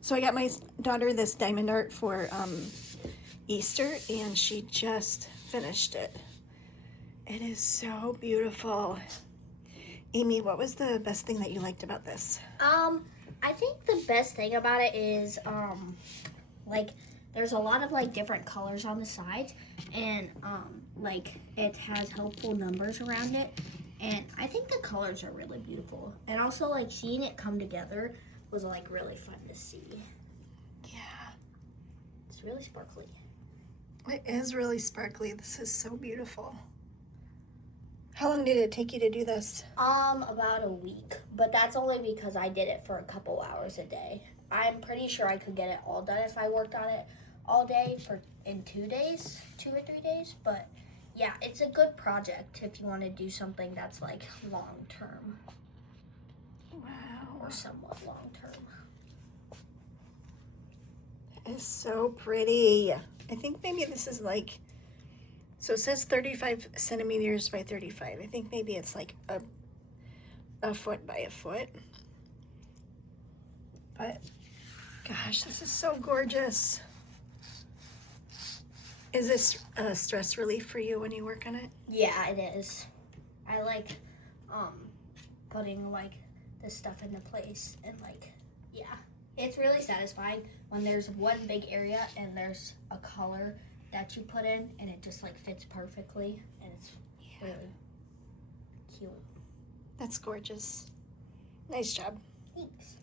So I got my daughter this diamond art for Easter, and she just finished it. It is so beautiful. Amy, what was the best thing that you liked about this? I think the best thing about it is like there's a lot of like different colors on the sides, and like it has helpful numbers around it, and I think the colors are really beautiful, and also like seeing it come together was like really fun to see. Yeah, It's really sparkly. it is really sparkly. This is so beautiful. How long did it take you to do this? About a week, but that's only because I did it for a couple hours a day. I'm pretty sure I could get it all done if I worked on it all day in 2 days, 2 or 3 days. But yeah, it's a good project if you want to do something that's like long term Wow, or somewhat long term. it is so pretty. I think maybe this is like, so it says 35 centimeters by 35. I think maybe it's like a foot by a foot. But gosh, this is so gorgeous. Is this stress relief for you when you work on it? Yeah, it is. I like putting like this stuff into place, and like yeah, it's really satisfying when there's one big area and there's a color that you put in and it just like fits perfectly, and it's really cute. That's gorgeous. Nice job. Thanks.